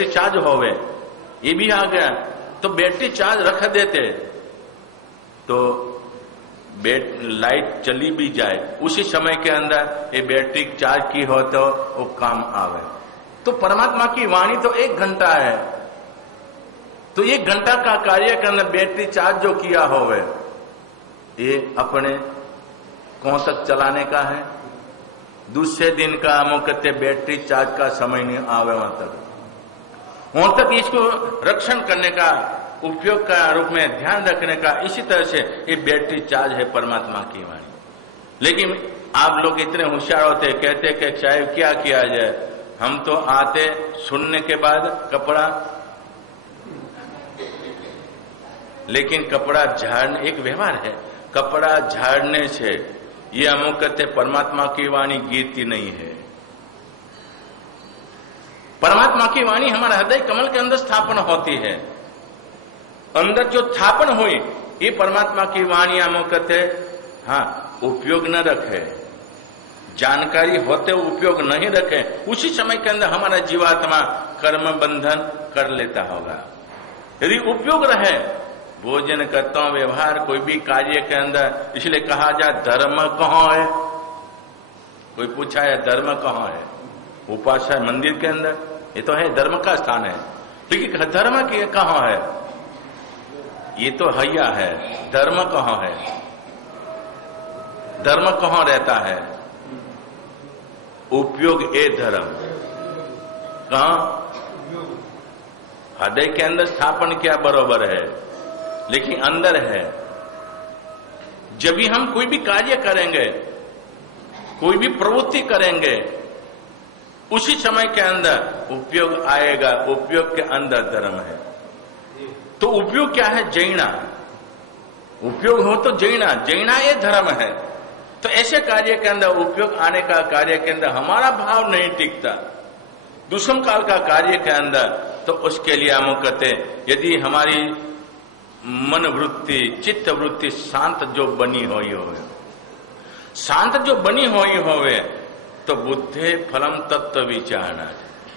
Battery charge होवे, ये भी आ गया तो बैटरी चार्ज रख देते तो लाइट चली भी जाए उसी समय के अंदर ये बैटरी चार्ज की हो तो वो काम आवे। तो परमात्मा की वाणी तो 1 घंटा है, तो 1 घंटा का कार्य के अंदर बैटरी चार्ज जो किया होवे ये अपने कौन तक चलाने का है। दूसरे दिन का हम कहते बैटरी चार्ज का समय नहीं आवे वहां तक इसको रक्षण करने का, उपयोग का रूप में ध्यान रखने का, इसी तरह से ये बैटरी चार्ज है परमात्मा की वाणी। लेकिन आप लोग इतने होशियार होते, कहते कि चाहे क्या किया जाए, हम तो आते सुनने के बाद कपड़ा, लेकिन कपड़ा झाड़ने एक व्यवहार है, कपड़ा झाड़ने से ये हम कहते परमात्मा की वाणी गिरती नहीं है। परमात्मा की वाणी हमारे हृदय कमल के अंदर स्थापन होती है, अंदर जो स्थापन हुई ये परमात्मा की वाणी हम कहते हाँ उपयोग न रखे, जानकारी होते उपयोग नहीं रखे, उसी समय के अंदर हमारा जीवात्मा कर्म बंधन कर लेता होगा। यदि उपयोग रहे, भोजन करता हूं, व्यवहार कोई भी कार्य के अंदर, इसलिए कहा जाए धर्म कहाँ है। कोई पूछा है धर्म कहाँ है, उपासना है मंदिर के अंदर, ये तो है धर्म का स्थान है, लेकिन धर्म की कहाँ है, ये तो हैया है, धर्म कहाँ है, धर्म कहाँ रहता है, उपयोग ए धर्म कहां, हृदय के अंदर स्थापन किया बरोबर है, लेकिन अंदर है। जब भी हम कोई भी कार्य करेंगे, कोई भी प्रवृत्ति करेंगे, उसी समय के अंदर उपयोग आएगा, उपयोग के अंदर धर्म है। तो उपयोग क्या है, जैना, उपयोग हो तो जैना, जैना ये धर्म है। तो ऐसे कार्य के अंदर उपयोग आने का कार्य के अंदर हमारा भाव नहीं टिकता, दुष्म काल का कार्य के अंदर, तो उसके लिए हम कहते यदि हमारी मन वृत्ति चित्त वृत्ति शांत जो बनी हुई हो, शांत जो बनी हुई होवे, तो बुद्धि फलम तत्व विचारणा,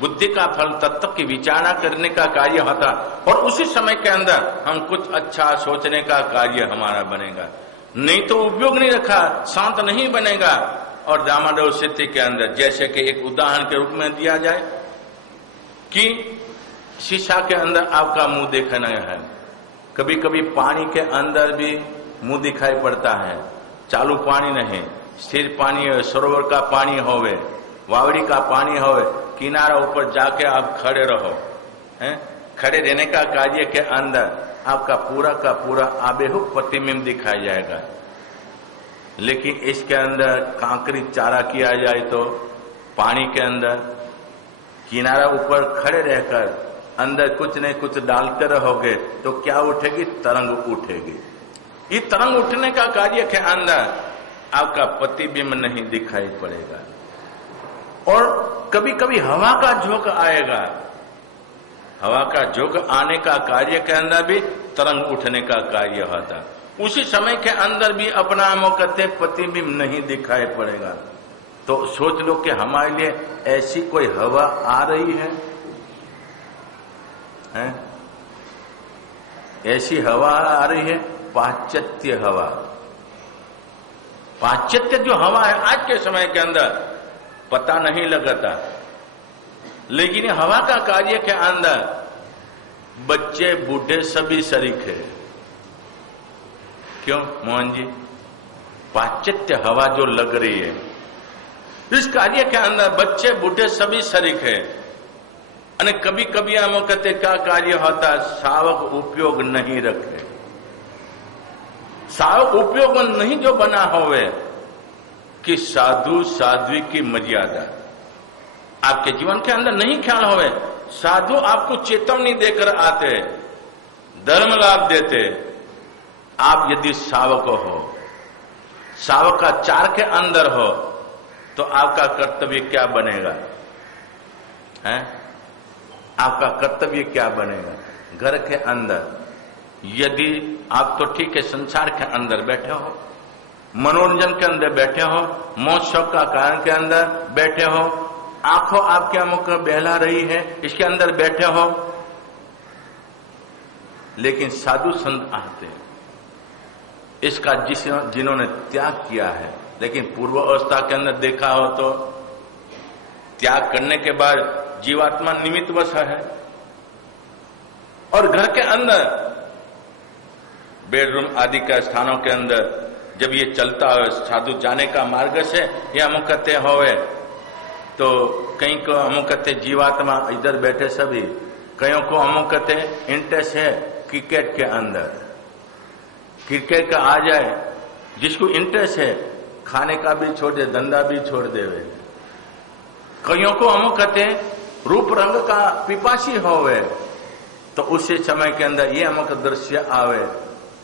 बुद्धि का फल तत्व की विचारणा करने का कार्य होता, और उसी समय के अंदर हम कुछ अच्छा सोचने का कार्य हमारा बनेगा। नहीं तो उपयोग नहीं रखा, शांत नहीं बनेगा। और दामादोह स्थिति के अंदर जैसे कि एक उदाहरण के रूप में दिया जाए कि शीशा के अंदर आपका मुंह देखना है, कभी कभी पानी के अंदर भी मुंह दिखाई पड़ता है, चालू पानी नहीं, स्थिर पानी है, सरोवर का पानी होवे, वावड़ी का पानी होवे, किनारा ऊपर जाके आप खड़े रहो, हैं? खड़े रहने का कार्य के अंदर आपका पूरा का पूरा आबेहूब प्रतिबिंब दिखाई जाएगा। लेकिन इसके अंदर कांकरी चारा किया जाए तो पानी के अंदर किनारा ऊपर खड़े रहकर अंदर कुछ नहीं कुछ डालते रहोगे तो क्या उठेगी, तरंग उठेगी। ये तरंग उठने का कार्य के अंदर आपका प्रतिबिंब नहीं दिखाई पड़ेगा। और कभी कभी हवा का झोंका आएगा, हवा का झोंका आने का कार्य के अंदर भी तरंग उठने का कार्य होता, उसी समय के अंदर भी अपना हम कहते प्रतिबिंब नहीं दिखाई पड़ेगा। तो सोच लो कि हमारे लिए ऐसी कोई हवा आ रही है, हैं? ऐसी हवा आ रही है, पाश्चात्य हवा, पाश्चात्य जो हवा है आज के समय के अंदर पता नहीं लगता, लेकिन हवा का कार्य के अंदर बच्चे बूढ़े सभी शरीक है। क्यों मोहन जी, पाश्चात्य हवा जो लग रही है, इस कार्य के अंदर बच्चे बूढ़े सभी शरीक है। અને कभी कभी हम कहते क्या कार्य होता, सावक उपयोग नहीं रखे, सावक उपयोग नहीं जो बना होवे कि साधु साध्वी की मर्यादा आपके जीवन के अंदर नहीं ख्याल होवे। साधु आपको चेतावनी देकर आते, धर्म लाभ देते, आप यदि सावक हो, सावकाचार के अंदर हो, तो आपका कर्तव्य क्या बनेगा, हैं? आपका कर्तव्य क्या बनेगा घर के अंदर। यदि आप तो ठीक है संसार के अंदर बैठे हो, मनोरंजन के अंदर बैठे हो, मौज शौक का कारण के अंदर बैठे हो, आंखों आपके अमुक बहला रही है, इसके अंदर बैठे हो, लेकिन साधु संत आते हैं इसका जिन्होंने त्याग किया है, लेकिन पूर्व अवस्था के अंदर देखा हो तो त्याग करने के बाद जीवात्मा निमित्तवश है, और घर के अंदर बेडरूम आदि का स्थानों के अंदर जब ये चलता हो, साधु जाने का मार्ग से ये अमुकते होवे, तो कहीं को अमुकते जीवात्मा इधर बैठे सभी, कईयों को अमुकते इंटरेस्ट है क्रिकेट के अंदर, क्रिकेट का आ जाए, जिसको इंटरेस्ट है खाने का भी छोड़ दे, धंधा भी छोड़ देवे। कईयों को अमुकते रूप रंग का पिपासी होवे, तो उसी समय के अंदर ये अमुक दृश्य आवे,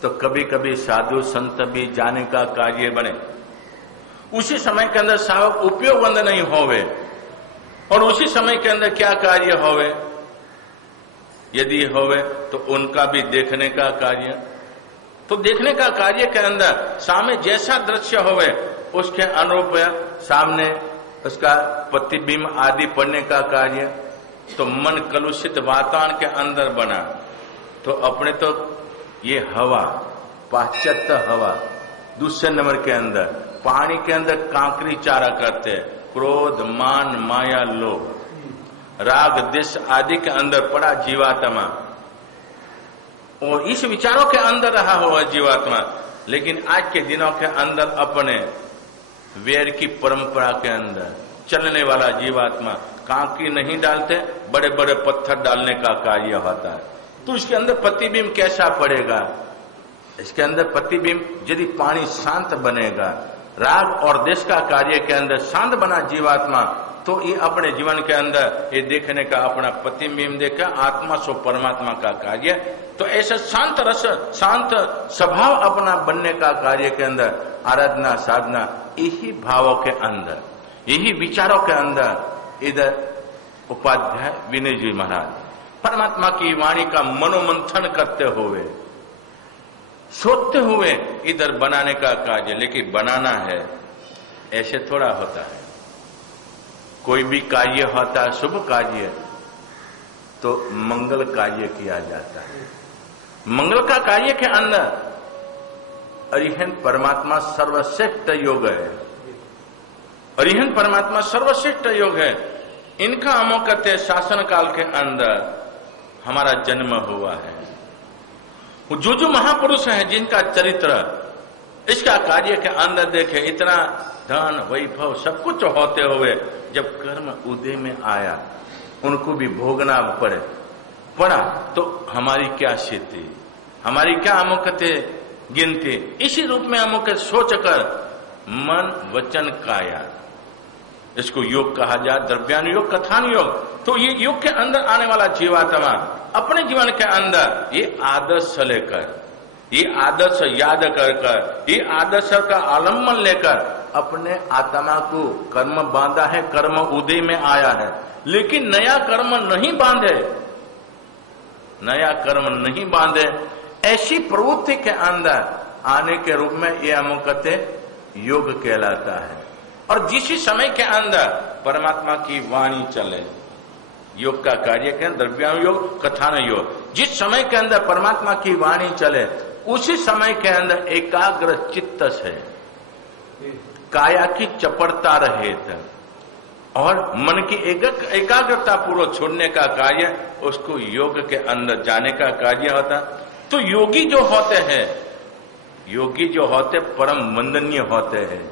तो कभी कभी साधु संत भी जाने का कार्य बने। उसी समय के अंदर सावक उपयोगवंद नहीं होवे, और उसी समय के अंदर क्या कार्य होवे, यदि होवे तो उनका भी देखने का कार्य, तो देखने का कार्य के अंदर सामने जैसा दृश्य होवे उसके अनुरूप सामने उसका प्रतिबिंब आदि पढ़ने का कार्य, तो मन कलुषित वातावरण के अंदर बना, तो अपने तो ये हवा, पाश्चात्य हवा, दूसरे नंबर के अंदर पानी के अंदर कांकरी चारा करते, क्रोध मान माया लोभ राग देश आदि के अंदर पड़ा जीवात्मा, और इस विचारों के अंदर रहा हुआ जीवात्मा, लेकिन आज के दिनों के अंदर अपने वेर की परंपरा के अंदर चलने वाला जीवात्मा कांकरी नहीं डालते, बड़े बड़े पत्थर डालने का कार्य होता है, तो इसके अंदर प्रतिबिंब कैसा पड़ेगा? इसके अंदर प्रतिबिंब यदि पानी शांत बनेगा, राग और देश का कार्य के अंदर शांत बना जीवात्मा, तो ये अपने जीवन के अंदर ये देखने का अपना प्रतिबिंब देखा आत्मा सो परमात्मा का कार्य, तो ऐसा शांत रस शांत स्वभाव अपना बनने का कार्य के अंदर आराधना साधना, यही भावों के अंदर यही विचारों के अंदर इधर उपाध्याय विनय जी महाराज परमात्मा की वाणी का मनोमंथन करते हुए सोचते हुए इधर बनाने का कार्य, लेकिन बनाना है ऐसे थोड़ा होता है। कोई भी कार्य होता है शुभ कार्य तो मंगल कार्य किया जाता है। मंगल का कार्य के अंदर अरिहंत परमात्मा सर्वश्रेष्ठ योग है, अरिहंत परमात्मा सर्वश्रेष्ठ योग है। इनका अमोकते शासन काल के अंदर हमारा जन्म हुआ है। जो महापुरुष हैं जिनका चरित्र इसका कार्य के अंदर देखे, इतना धन वैभव सब कुछ होते हुए जब कर्म उदय में आया उनको भी भोगना पड़ा, तो हमारी क्या स्थिति, हमारी क्या अमुकते गिनती, इसी रूप में अमुक सोचकर मन वचन काया, इसको योग कहा जाए, द्रव्यानुयोग कथानुयोग, तो ये योग के अंदर आने वाला जीवात्मा अपने जीवन के अंदर ये आदर्श लेकर, ये आदर्श याद कर, ये आदर्श का आलम्बन लेकर अपने आत्मा को कर्म बांधा है, कर्म उदय में आया है, लेकिन नया कर्म नहीं बांधे, नया कर्म नहीं बांधे, ऐसी प्रवृत्ति के अंदर आने के रूप में ये अमुकते योग कहलाता है। और जिस समय के अंदर परमात्मा की वाणी चले, योग का कार्य के द्रव्यानुयोग कथानुयोग, जिस समय के अंदर परमात्मा की वाणी चले उसी समय के अंदर एकाग्र चित्त से काया की चपड़ता रहे थे और मन की एकाग्रता पूर्वक छोड़ने का कार्य, उसको योग के अंदर जाने का कार्य होता। तो योगी जो होते हैं, योगी जो होते परम वंदनीय होते हैं।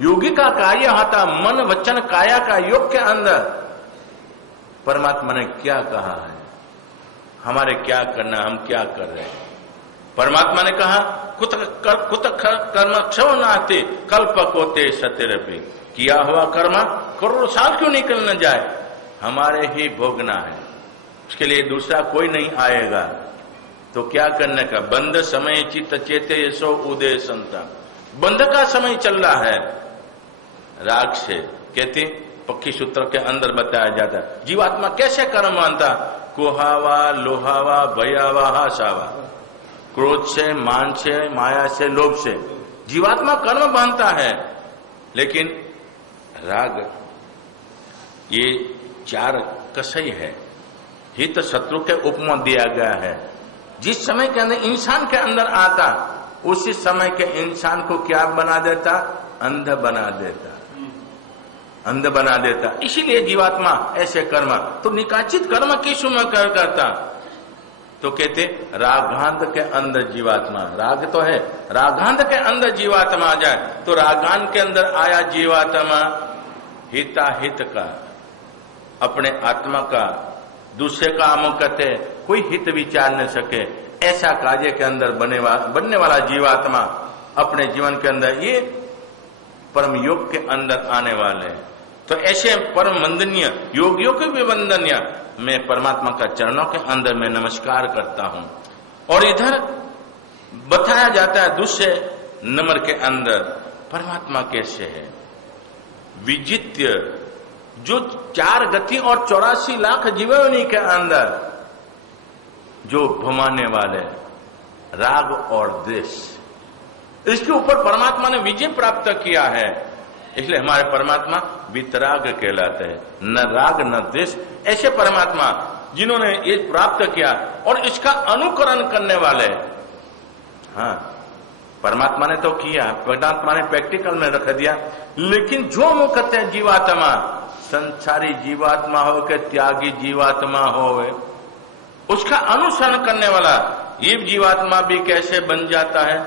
योगी का कार्य होता मन वचन काया का योग के अंदर परमात्मा ने क्या कहा है, हमारे क्या करना, हम क्या कर रहे हैं। परमात्मा ने कहा कुत कर्म क्षव नाते कल्प कोते सत्यरपी, किया हुआ कर्म करोड़ों साल क्यों निकल न जाए, हमारे ही भोगना है, उसके लिए दूसरा कोई नहीं आएगा। तो क्या करने का, बंद समय चित्त चेते यशो उदय संता, बंध का समय चल रहा है राग से, कहते पक्षी सूत्र के अंदर बताया जाता है जीवात्मा कैसे कर्म मानता, कोहावा लोहावा भयावा हासावा, क्रोध से मान से माया से लोभ से जीवात्मा कर्म बांधता है, लेकिन राग ये चार कसई है, हित शत्रु के उपमा दिया गया है। जिस समय के अंदर इंसान के अंदर आता, उसी समय के इंसान को क्या बना देता? अंध बना देता, अंध बना देता। इसीलिए जीवात्मा ऐसे कर्म, तो निकाचित कर्म किस में करता? तो कहते रागांध के अंदर जीवात्मा, राग तो है, रागांध के अंदर जीवात्मा आ जाए, तो रागांध के अंदर आया जीवात्मा हिताहित का, अपने आत्मा का, दूसरे का हम कहते कोई हित विचार न सके, ऐसा कार्य के अंदर बनने वाला जीवात्मा अपने जीवन के अंदर ये परम योग के अंदर आने वाले हैं। तो ऐसे परम वंदनीय योगियों के भी वंदनीय मैं परमात्मा का चरणों के अंदर में नमस्कार करता हूं। और इधर बताया जाता है दूसरे नंबर के अंदर परमात्मा कैसे है विजित्य, जो 4 गति और 84 लाख जीवनी के अंदर जो भमाने वाले राग और द्वेष, इसके ऊपर परमात्मा ने विजय प्राप्त किया है। इसलिए हमारे परमात्मा वितराग कहलाते हैं, न राग न द्वेष। ऐसे परमात्मा जिन्होंने ये प्राप्त किया और इसका अनुकरण करने वाले, हाँ परमात्मा ने तो किया, परमात्मा ने प्रैक्टिकल में रख दिया, लेकिन जो मुख कहते हैं जीवात्मा, संसारी जीवात्मा हो के त्यागी जीवात्मा हो, उसका अनुसरण करने वाला ये जीवात्मा भी कैसे बन जाता है?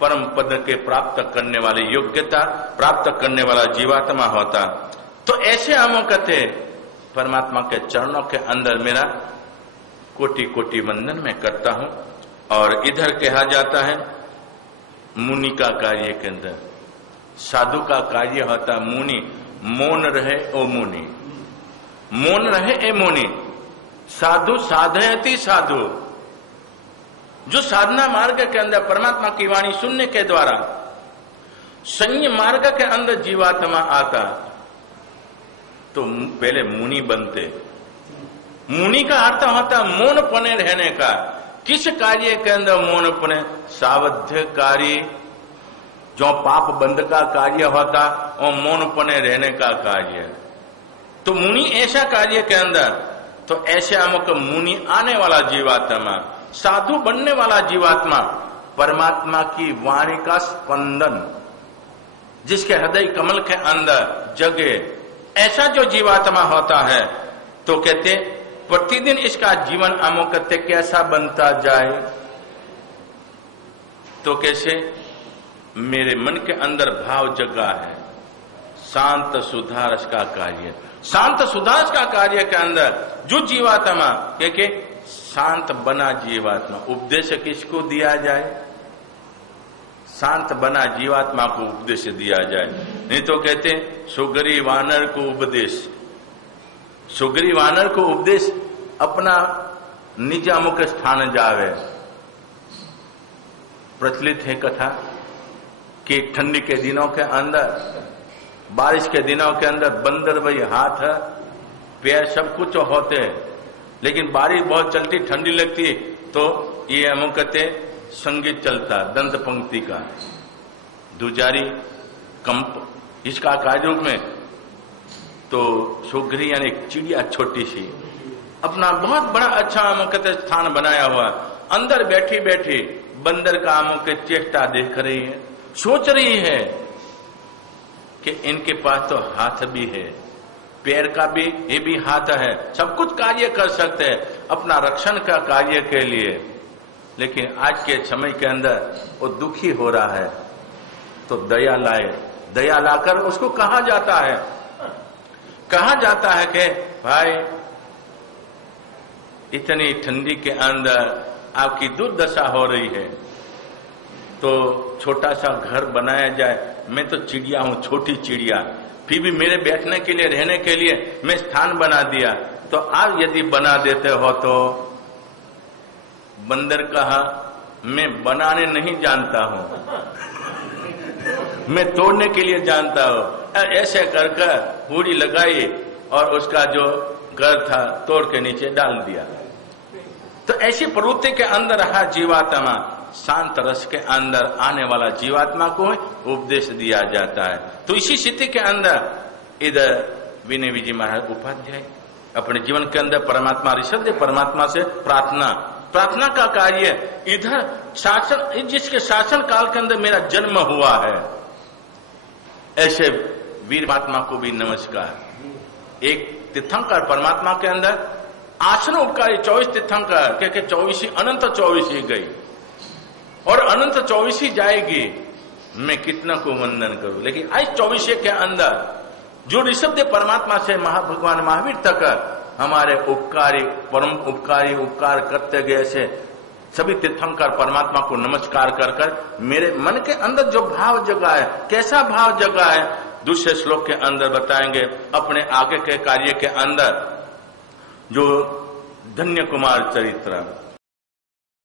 परम पद के प्राप्त करने वाली योग्यता प्राप्त करने वाला जीवात्मा होता। तो ऐसे हम कहते परमात्मा के चरणों के अंदर मेरा कोटि कोटि वंदन मैं करता हूं। और इधर कहा जाता है मुनि का कार्य के अंदर, साधु का कार्य होता मुनि, मौन रहे ओ मुनि, मौन रहे ए मुनि, साधु साधयति साधु। जो साधना मार्ग के अंदर परमात्मा की वाणी सुनने के द्वारा संयम मार्ग के अंदर जीवात्मा आता, तो पहले मुनि बनते। मुनि का अर्थ होता मौन पने रहने का। किस कार्य के अंदर मौन पने? सावध्यकारी, जो पाप बंद का कार्य होता और मौन पने रहने का कार्य। तो मुनि ऐसा कार्य के अंदर, तो ऐसे अमुक मुनि आने वाला जीवात्मा, साधु बनने वाला जीवात्मा, परमात्मा की वाणी का स्पंदन जिसके हृदय कमल के अंदर जगे, ऐसा जो जीवात्मा होता है, तो कहते प्रतिदिन इसका जीवन अमुकत्य कैसा बनता जाए? तो कैसे? मेरे मन के अंदर भाव जगा है, शांत सुधारस का कार्य, शांत सुधारस का कार्य के अंदर जो जीवात्मा के शांत बना जीवात्मा, उपदेश किसको दिया जाए? शांत बना जीवात्मा को उपदेश दिया जाए। नहीं तो कहते सुग्री वानर को उपदेश, सुग्री वानर को उपदेश अपना निजामुख स्थान जावे। प्रचलित है कथा कि ठंडी के दिनों के अंदर, बारिश के दिनों के अंदर बंदर भाई हाथ पैर सब कुछ होते हैं, लेकिन बारिश बहुत चलती, ठंडी लगती, तो ये हम कहते संगीत चलता दंत पंक्ति का, दुजारी कंप, इसका कार्य में। तो सुग्री यानी चिड़िया छोटी सी अपना बहुत बड़ा अच्छा हम कहते स्थान बनाया हुआ, अंदर बैठी बैठी बंदर का हम के चेष्टा देख रही है, सोच रही है कि इनके पास तो हाथ भी है, पैर का भी, ये भी हाथ है, सब कुछ कार्य कर सकते हैं अपना रक्षण का कार्य के लिए। लेकिन आज के समय के अंदर वो दुखी हो रहा है, तो दया लाए, दया लाकर उसको कहा जाता है, कहा जाता है कि भाई इतनी ठंडी के अंदर आपकी दुर्दशा हो रही है, तो छोटा सा घर बनाया जाए। मैं तो चिड़िया हूं, छोटी चिड़िया, फिर भी मेरे बैठने के लिए, रहने के लिए मैं स्थान बना दिया, तो आप यदि बना देते हो तो। बंदर कहा मैं बनाने नहीं जानता हूं, मैं तोड़ने के लिए जानता हूं। ऐसे कर पूरी लगाई और उसका जो घर था तोड़ के नीचे डाल दिया। तो ऐसी प्रवृत्ति के अंदर रहा जीवात्मा, शांत रस के अंदर आने वाला जीवात्मा को उपदेश दिया जाता है। तो इसी स्थिति के अंदर इधर विनय विजय महाराज उपाध्याय अपने जीवन के अंदर परमात्मा ऋषभ परमात्मा से प्रार्थना का कार्य इधर शासन, जिसके शासन काल के अंदर मेरा जन्म हुआ है, ऐसे वीर महात्मा को भी नमस्कार। एक तीर्थंकर परमात्मा के अंदर आसन उपकारी 24 तीर्थंकर क्योंकि 24 अनंत 24 गई और अनंत 24 जाएगी, मैं कितना को वंदन करूं। लेकिन आज 24 के अंदर जो ऋषभ देव परमात्मा से भगवान महावीर तक हमारे उपकारी परम उपकारी उपकार करते गए से सभी तीर्थंकर परमात्मा को नमस्कार कर मेरे मन के अंदर जो भाव जगा है, कैसा भाव जगा है, दूसरे श्लोक के अंदर बताएंगे। अपने आगे के कार्य के अंदर जो धन्य कुमार चरित्र